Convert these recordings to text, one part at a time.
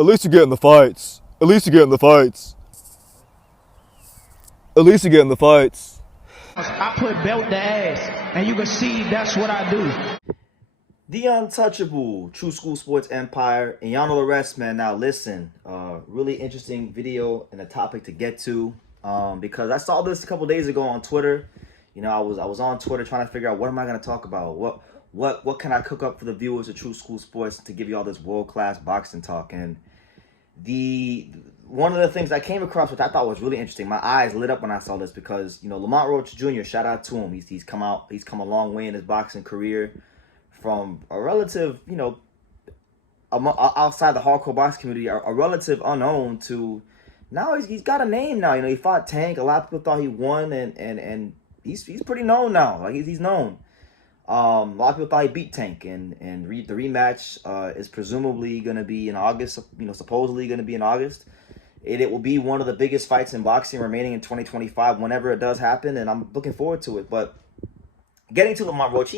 At least you get in the fights. At least you get in the fights. At least you get in the fights. I put belt to ass, and you can see that's what I do. The Untouchable, True School Sports Empire, and y'all know the rest, man. Now listen, really interesting video and a topic to get to, because I saw this a couple days ago on Twitter. You know, I was on Twitter trying to figure out what am I gonna talk about, what can I cook up for the viewers of True School Sports to give you all this world-class boxing talk. And one of the things I came across, which I thought was really interesting, my eyes lit up when I saw this, because you know, Lamont Roach Jr., shout out to him. He's come a long way in his boxing career, from a relative, you know, outside the hardcore boxing community, a relative unknown, to now he's got a name now. You know, he fought Tank. A lot of people thought he won, and he's pretty known now. Like he's known. A lot of people thought he beat Tank, and the rematch is presumably going to be in August. You know, supposedly going to be in August. It will be one of the biggest fights in boxing remaining in 2025, whenever it does happen, and I'm looking forward to it. But getting to Lamont Roach,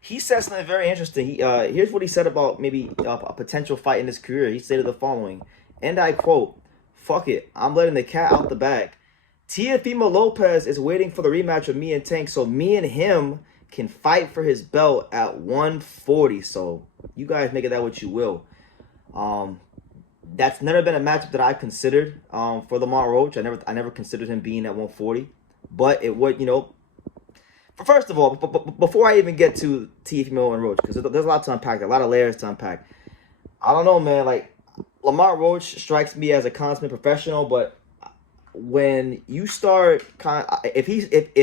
he said something very interesting. Here's what he said about maybe a potential fight in his career. He stated the following, and I quote, "Fuck it, I'm letting the cat out the bag. Teofimo Lopez is waiting for the rematch with me and Tank, so me and him can fight for his belt at 140. So you guys make of that what you will." That's never been a matchup that I considered for Lamont Roach. I never considered him being at 140, but it would, you know. First of all, before I even get to Teofimo and Roach, because there's a lot to unpack, a lot of layers to unpack. I don't know, man. Like, Lamont Roach strikes me as a consummate professional, but when you start if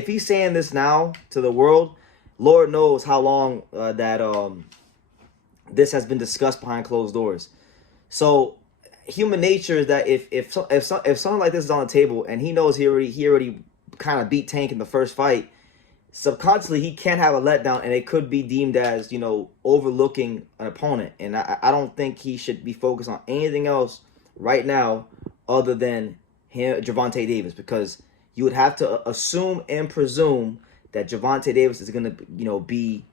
he's saying this now to the world, Lord knows how long that this has been discussed behind closed doors. So human nature is that if something like this is on the table and he knows he already kind of beat Tank in the first fight, subconsciously he can't have a letdown, and it could be deemed as, you know, overlooking an opponent. And I don't think he should be focused on anything else right now other than Gervonta Davis, because you would have to assume and presume that Gervonta Davis is going to, you know, be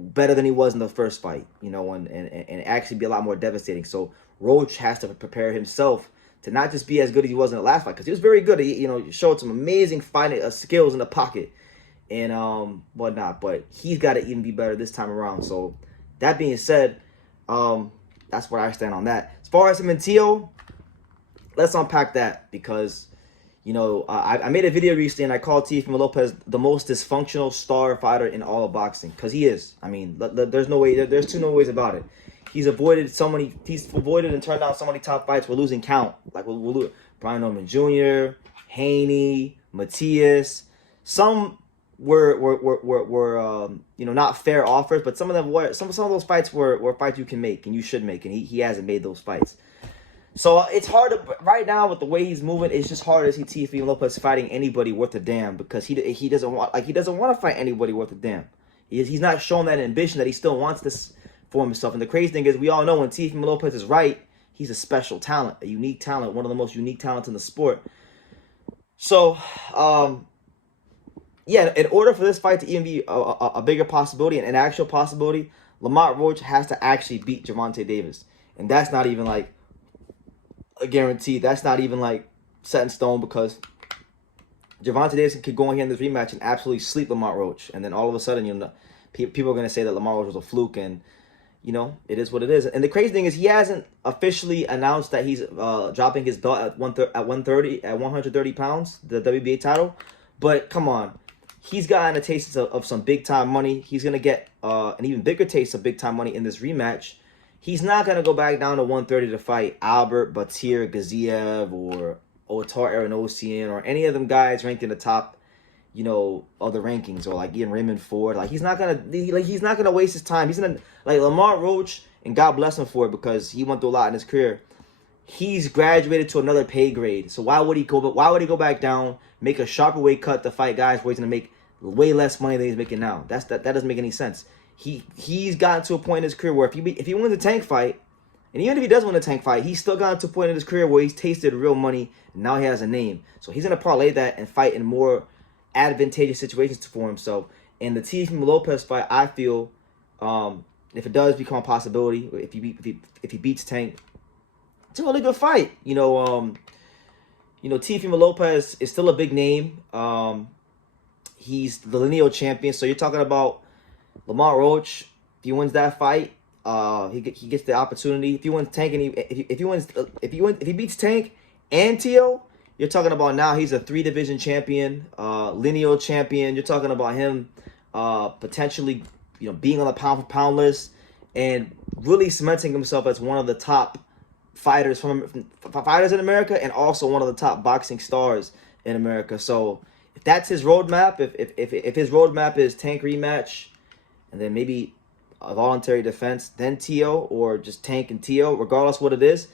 better than he was in the first fight, you know, and actually be a lot more devastating. So Roach has to prepare himself to not just be as good as he was in the last fight, because he was very good. He, you know, showed some amazing fighting skills in the pocket and whatnot, but he's got to even be better this time around. So that being said, that's where I stand on that. As far as him and Teo, let's unpack that, because you know, I made a video recently and I called Teofimo Lopez the most dysfunctional star fighter in all of boxing, because he is. I mean, there's no way, there's no ways about it. He's avoided and turned down so many top fights. We're losing count. Like we're Brian Norman Jr., Haney, Matias. Some were you know, not fair offers, but some of them were. Some of those fights were fights you can make and you should make, and he hasn't made those fights. So it's hard to, right now with the way he's moving, it's just hard to see Teofimo Lopez fighting anybody worth a damn, because he doesn't want to fight anybody worth a damn. He's not showing that ambition that he still wants this for himself. And the crazy thing is, we all know when Teofimo Lopez is right, he's a special talent, a unique talent, one of the most unique talents in the sport. So yeah, in order for this fight to even be a bigger possibility, an actual possibility, Lamont Roach has to actually beat Gervonta Davis, and that's not even like a guarantee. That's not even like set in stone, because Gervonta Davis could go in here in this rematch and absolutely sleep Lamont Roach, and then all of a sudden, you know, people are going to say that Lamont Roach was a fluke, and you know, it is what it is. And the crazy thing is, he hasn't officially announced that he's dropping his belt at 130 pounds, the WBA title. But come on, he's gotten a taste of some big time money. He's going to get an even bigger taste of big time money in this rematch. He's not going to go back down to 130 to fight Albert, Batir, Gaziev, or Otar Aronosian, or any of them guys ranked in the top, you know, of the rankings, or like Ian Raymond Ford. Like, he's not gonna waste his time. He's gonna, like, Lamont Roach, and God bless him for it, because he went through a lot in his career. He's graduated to another pay grade. So why would he go back down, make a sharper weight cut to fight guys where he's gonna make way less money than he's making now? That doesn't make any sense. He's gotten to a point in his career where if he wins a Tank fight, and even if he does win a Tank fight, he's still gotten to a point in his career where he's tasted real money, and now he has a name. So he's going to parlay that and fight in more advantageous situations for himself. And the Teofimo Lopez fight, I feel, if it does become a possibility, if he beats Tank, it's a really good fight. Teofimo Lopez is still a big name. He's the lineal champion. So you're talking about Lamont Roach. If he wins that fight, he gets the opportunity. If he wins Tank and if he beats Tank and Teo, you're talking about now he's a 3-division champion, lineal champion. You're talking about him potentially, being on the pound for pound list and really cementing himself as one of the top fighters from fighters in America, and also one of the top boxing stars in America. So if that's his roadmap, if his roadmap is Tank rematch, and then maybe a voluntary defense, then Teo, or just Tank and Teo, regardless what it is,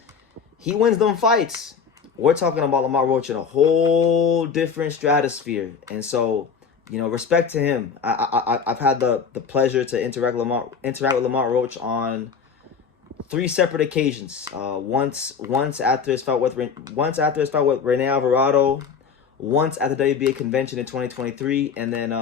he wins them fights. We're talking about Lamont Roach in a whole different stratosphere. And so, respect to him. I've had the pleasure to interact with Lamont Roach on 3 separate occasions. Once after his fight with Rene Alvarado, once at the WBA convention in 2023, and then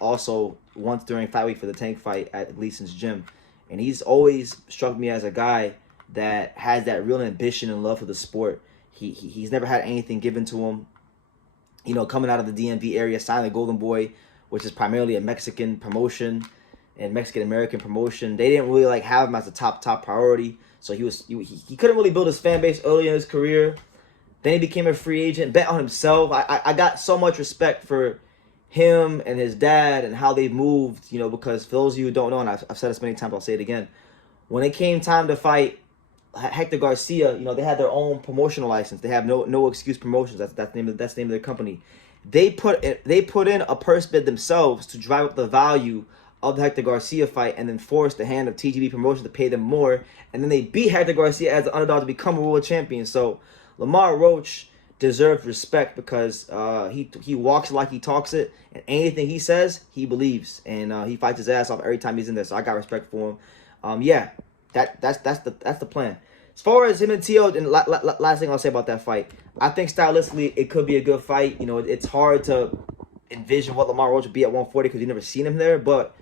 also once during fight week for the Tank fight at Gleason's gym. And he's always struck me as a guy that has that real ambition and love for the sport. He's never had anything given to him. Coming out of the DMV area, signing Golden Boy, which is primarily a Mexican promotion and Mexican-American promotion. They didn't really have him as a top priority. So he couldn't really build his fan base early in his career. Then he became a free agent, bet on himself. I got so much respect for him and his dad and how they've moved, because for those of you who don't know, and I've said this many times, I'll say it again. When it came time to fight Hector Garcia, they had their own promotional license. They have no excuse promotions. That's the name of their company. They put in a purse bid themselves to drive up the value of the Hector Garcia fight, and then force the hand of TGB Promotions to pay them more. And then they beat Hector Garcia as the underdog to become a world champion. So Lamont Roach deserves respect because he walks like he talks it, and anything he says, he believes, and he fights his ass off every time he's in there. So I got respect for him. That's the plan. As far as him and Teo, and last thing I'll say about that fight, I think stylistically it could be a good fight. It's hard to envision what Lamont Roach would be at 140 because you've never seen him there, but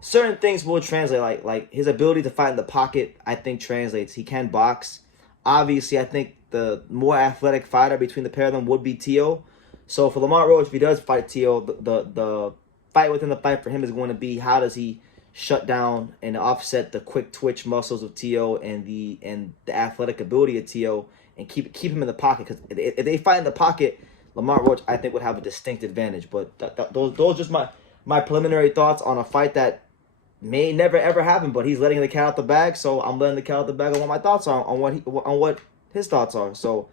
certain things will translate. Like his ability to fight in the pocket, I think translates. He can box. Obviously, I think the more athletic fighter between the pair of them would be Teo. So for Lamont Roach, if he does fight Teo, the fight within the fight for him is going to be how does he shut down and offset the quick twitch muscles of Teo and the athletic ability of Teo, and keep him in the pocket. Because if they fight in the pocket, Lamont Roach, I think, would have a distinct advantage. But those are just my preliminary thoughts on a fight that may never ever happen. But he's letting the cat out the bag, so I'm letting the cat out the bag on what my thoughts are on what his thoughts are. So,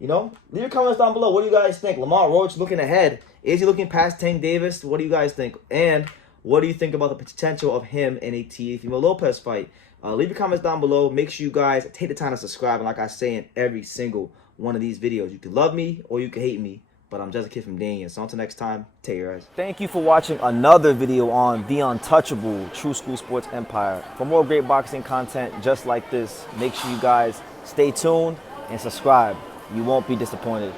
leave your comments down below. What do you guys think? Lamont Roach looking ahead. Is he looking past Tank Davis? What do you guys think? And what do you think about the potential of him in a Teofimo Lopez fight? Leave your comments down below. Make sure you guys take the time to subscribe. And like I say in every single one of these videos, you can love me or you can hate me, but I'm just a kid from Daniel. So until next time, take care, guys. Thank you for watching another video on the untouchable True School Sports Empire. For more great boxing content just like this, make sure you guys stay tuned and subscribe. You won't be disappointed.